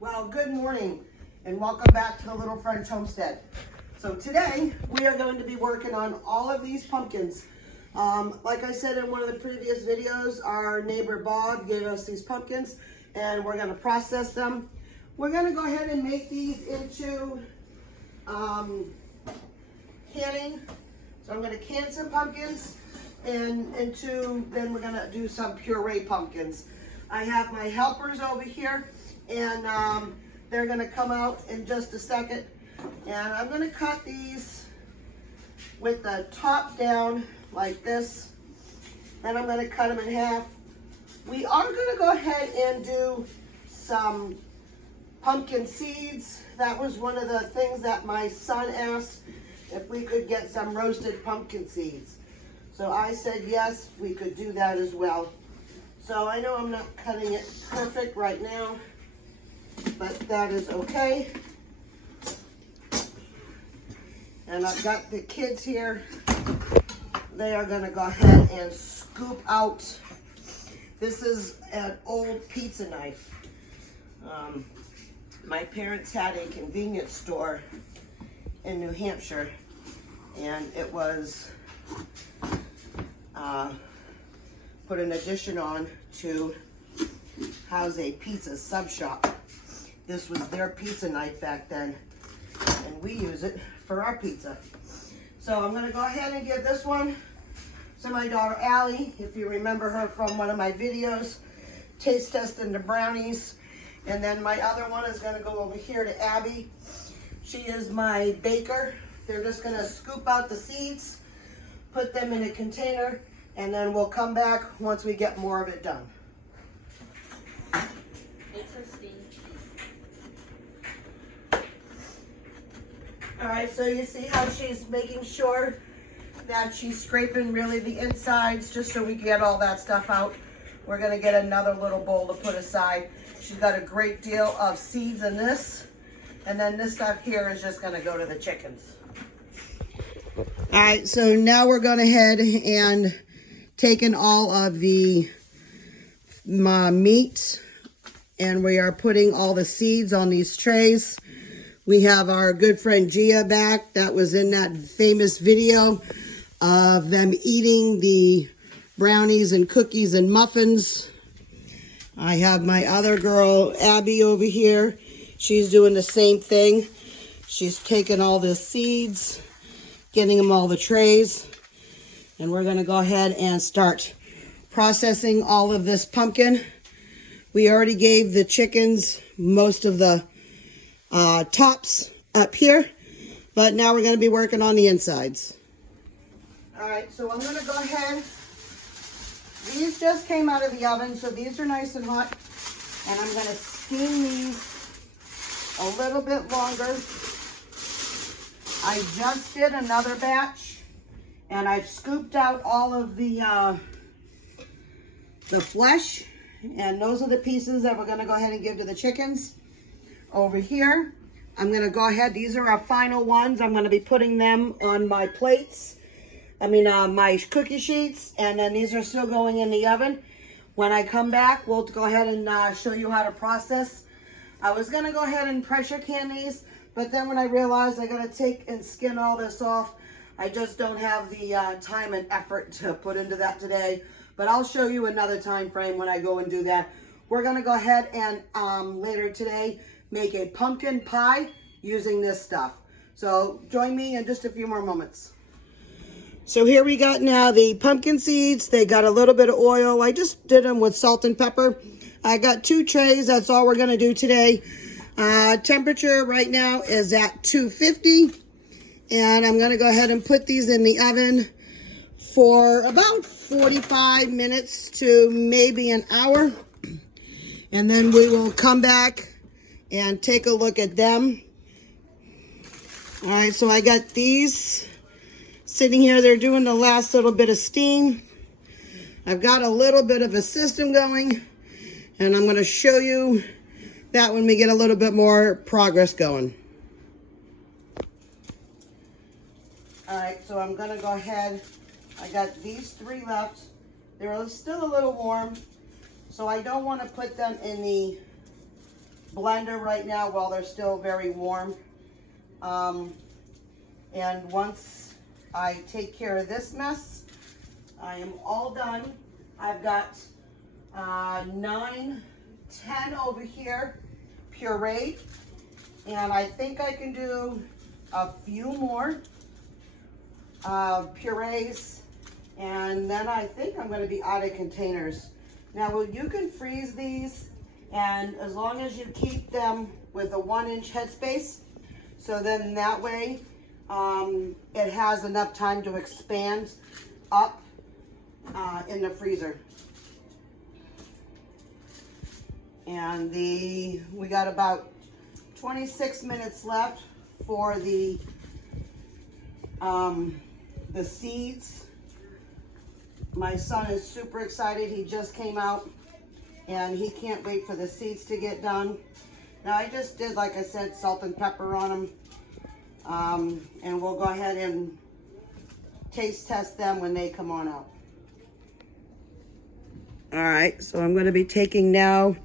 Well, good morning and welcome back to the Little French Homestead. So today we are going to be working on all of these pumpkins. Like I said in one of the previous videos, our neighbor Bob gave us these pumpkins and we're going to process them. We're going to go ahead and make these into canning. So I'm going to can some pumpkins and then we're going to do some puree pumpkins. I have my helpers over here and they're going to come out in just a second. And I'm going to cut these with the top down like this. And I'm going to cut them in half. We are going to go ahead and do some pumpkin seeds. That was one of the things that my son asked if we could get some roasted pumpkin seeds. So I said yes, we could do that as well. So I know I'm not cutting it perfect right now, but that is okay. And I've got the kids here. They are gonna go ahead and scoop out. This is an old pizza knife. My parents had a convenience store in New Hampshire, and it was put an addition on to house a pizza sub shop. This was their pizza knife back then, and we use it for our pizza. So I'm gonna go ahead and give this one to my daughter Allie, if you remember her from one of my videos, taste testing the brownies. And then my other one is gonna go over here to Abby. She is my baker. They're just gonna scoop out the seeds, put them in a container, and then we'll come back once we get more of it done. All right, so you see how she's making sure that she's scraping really the insides just so we can get all that stuff out. We're gonna get another little bowl to put aside. She's got a great deal of seeds in this. And then this stuff here is just gonna go to the chickens. All right, so now we're going ahead and taking all of the meat and we are putting all the seeds on these trays. We have our good friend Gia back. That was in that famous video of them eating the brownies and cookies and muffins. I have my other girl, Abby, over here. She's doing the same thing. She's taking all the seeds, getting them all the trays, and we're gonna go ahead and start processing all of this pumpkin. We already gave the chickens most of the tops up here, but now we're gonna be working on the insides. All right, so I'm gonna go ahead. These just came out of the oven, so these are nice and hot, and I'm gonna steam these a little bit longer. I just did another batch, and I've scooped out all of the flesh, and those are the pieces that we're gonna go ahead and give to the chickens. Over here, I'm gonna go ahead, these are our final ones. I'm gonna be putting them on my plates. My cookie sheets, and then these are still going in the oven. When I come back, we'll go ahead and show you how to process. I was gonna go ahead and pressure can these, but then when I realized I gotta take and skin all this off, I just don't have the time and effort to put into that today. But I'll show you another time frame when I go and do that. We're gonna go ahead and later today make a pumpkin pie using this stuff. So join me in just a few more moments. So here we got now the pumpkin seeds. They got a little bit of oil. I just did them with salt and pepper. I got 2 trays. That's all we're going to do today. Temperature right now is at 250. And I'm going to go ahead and put these in the oven for about 45 minutes to maybe an hour. And then we will come back and take a look at them. All right, so I got these sitting here. They're doing the last little bit of steam. I've got a little bit of a system going, and I'm going to show you that when we get a little bit more progress going. All right, so I'm going to go ahead. I got these 3 left. They're still a little warm, so I don't want to put them in the blender right now while they're still very warm. And once I take care of this mess, I am all done. I've got 9, 10 over here pureed, and I think I can do a few more purees, and then I think I'm going to be out of containers. Now, well, you can freeze these, and as long as you keep them with a 1-inch headspace, so then that way it has enough time to expand up in the freezer. And we got about 26 minutes left for the seeds. My son is super excited. He just came out and he can't wait for the seeds to get done. Now I just did, like I said, salt and pepper on them. And we'll go ahead and taste test them when they come on out. All right, so I'm going to be taking now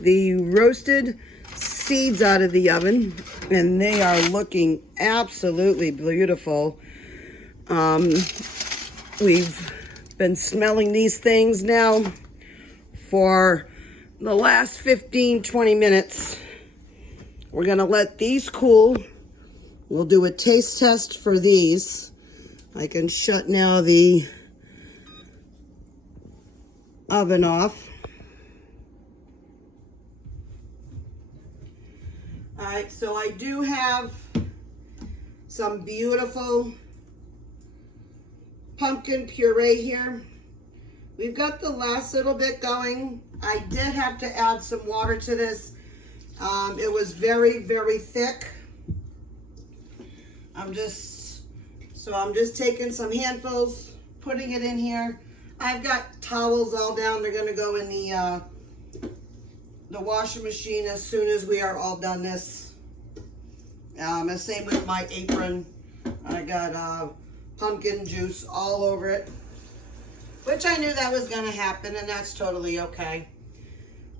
the roasted seeds out of the oven, and they are looking absolutely beautiful. We've been smelling these things now for the last 15-20 minutes. We're going to let these cool. We'll do a taste test for these. I can shut now the oven off. All right, so I do have some beautiful pumpkin puree here. We've got the last little bit going. I did have to add some water to this. It was very, very thick. I'm just taking some handfuls, putting it in here. I've got towels all down. They're gonna go in the washing machine as soon as we are all done this. The same with my apron. I got pumpkin juice all over it, which I knew that was gonna happen, and that's totally okay.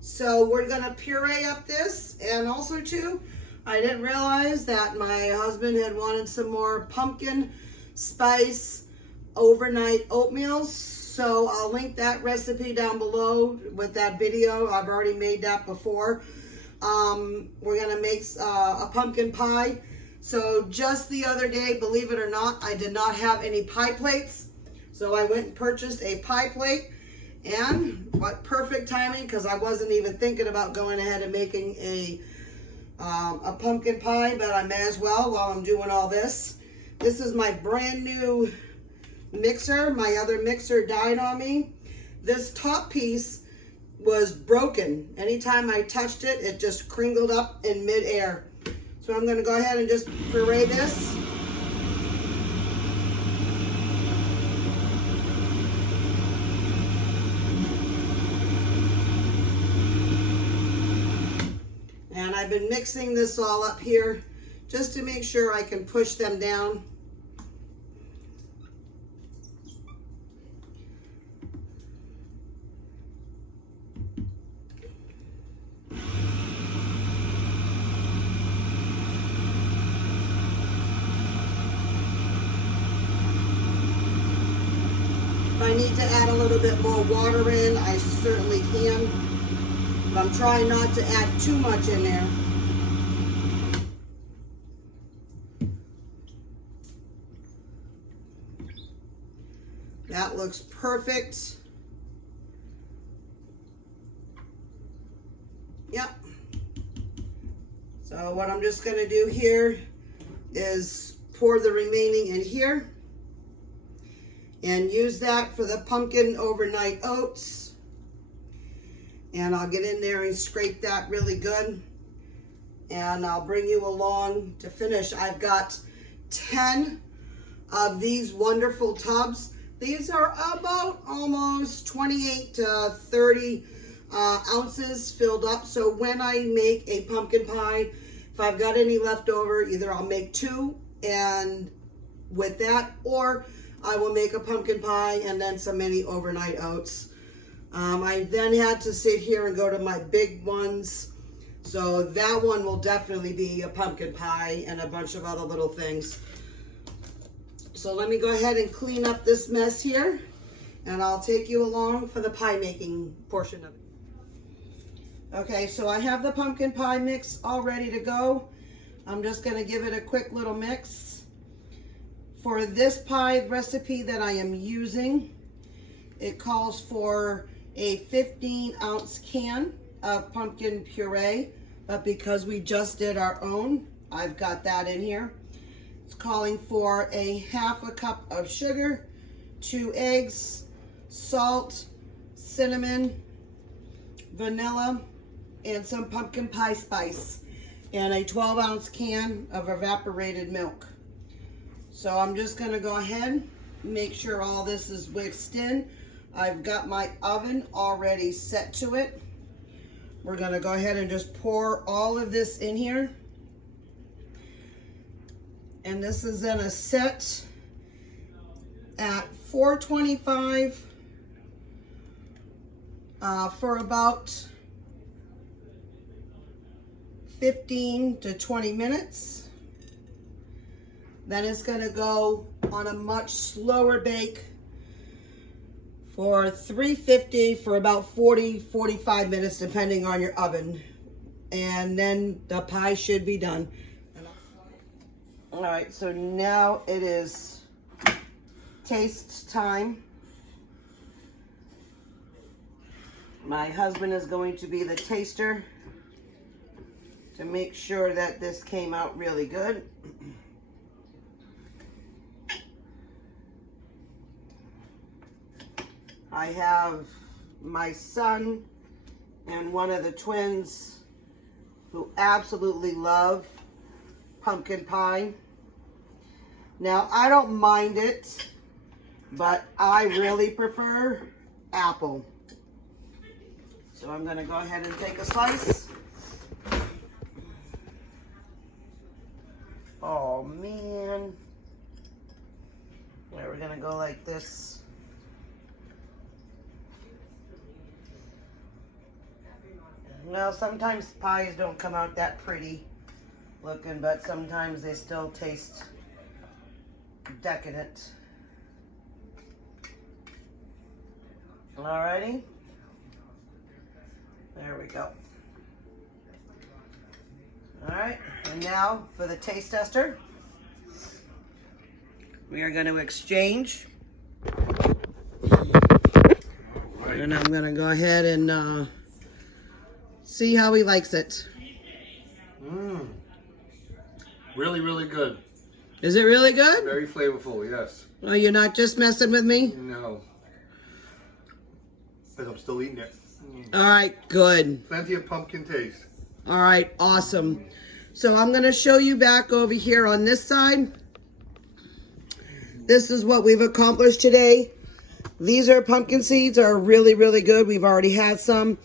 So we're gonna puree up this, and also too, I didn't realize that my husband had wanted some more pumpkin spice overnight oatmeal. So I'll link that recipe down below with that video. I've already made that before. We're gonna make a pumpkin pie. So just the other day, believe it or not, I did not have any pie plates. So I went and purchased a pie plate. And what perfect timing, because I wasn't even thinking about going ahead and making a pumpkin pie, but I may as well while I'm doing all this. This is my brand new mixer. My other mixer died on me. This top piece was broken. Anytime I touched it, it just crinkled up in midair. So I'm going to go ahead and just puree this. And I've been mixing this all up here just to make sure I can push them down. If I need to add a little bit more water in, I certainly can. But I'm trying not to add too much in there. That looks perfect. Yep. So what I'm just going to do here is pour the remaining in here and use that for the pumpkin overnight oats. And I'll get in there and scrape that really good. And I'll bring you along to finish. I've got 10 of these wonderful tubs. These are about almost 28 to 30 ounces filled up. So when I make a pumpkin pie, if I've got any left over, either I'll make 2 and with that, or I will make a pumpkin pie and then some mini overnight oats. I then had to sit here and go to my big ones. So that one will definitely be a pumpkin pie and a bunch of other little things. So let me go ahead and clean up this mess here, and I'll take you along for the pie making portion of it. Okay, so I have the pumpkin pie mix all ready to go. I'm just gonna give it a quick little mix. For this pie recipe that I am using, it calls for a 15-ounce can of pumpkin puree, but because we just did our own, I've got that in here. It's calling for a half a cup of sugar, 2 eggs, salt, cinnamon, vanilla, and some pumpkin pie spice, and a 12-ounce can of evaporated milk. So I'm just gonna go ahead, make sure all this is mixed in. I've got my oven already set to it. We're gonna go ahead and just pour all of this in here. And this is gonna set at 425 for about 15 to 20 minutes. Then it's gonna go on a much slower bake for 350 for about 40-45 minutes, depending on your oven. And then the pie should be done. All right, so now it is taste time. My husband is going to be the taster to make sure that this came out really good. I have my son and one of the twins who absolutely love pumpkin pie. Now, I don't mind it, but I really prefer apple. So I'm gonna go ahead and take a slice. Oh man. There, we're gonna go like this. Well, sometimes pies don't come out that pretty looking, but sometimes they still taste decadent. Alrighty. There we go. Alright, and now for the taste tester. We are going to exchange. And I'm going to go ahead and see how he likes it. Really, really good. Is it really good? Very flavorful, yes. Oh, you're not just messing with me? No. But I'm still eating it. All right, good. Plenty of pumpkin taste. All right, awesome. So I'm going to show you back over here on this side. This is what we've accomplished today. These are pumpkin seeds, are really, really good. We've already had some.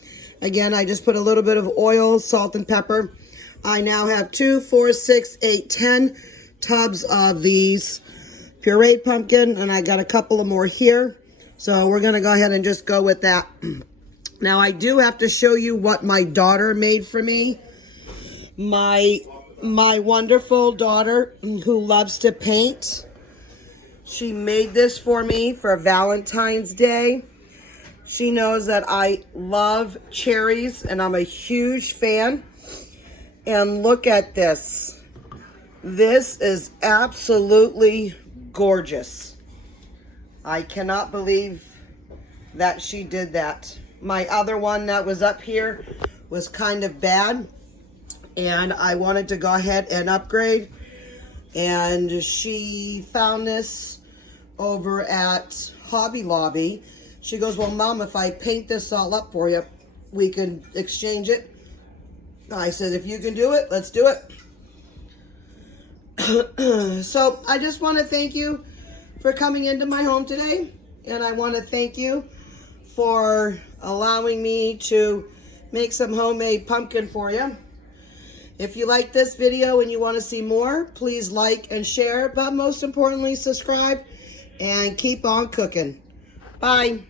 Again, I just put a little bit of oil, salt, and pepper. I now have 2, 4, 6, 8, 10 tubs of these pureed pumpkin, and I got a couple of more here. So we're going to go ahead and just go with that. Now, I do have to show you what my daughter made for me. My wonderful daughter who loves to paint. She made this for me for Valentine's Day. She knows that I love cherries and I'm a huge fan. And look at this. This is absolutely gorgeous. I cannot believe that she did that. My other one that was up here was kind of bad, and I wanted to go ahead and upgrade. And she found this over at Hobby Lobby. She goes, well, Mom, if I paint this all up for you, we can exchange it. I said, if you can do it, let's do it. So I just want to thank you for coming into my home today. And I want to thank you for allowing me to make some homemade pumpkin for you. If you like this video and you want to see more, please like and share, but most importantly, subscribe and keep on cooking. Bye.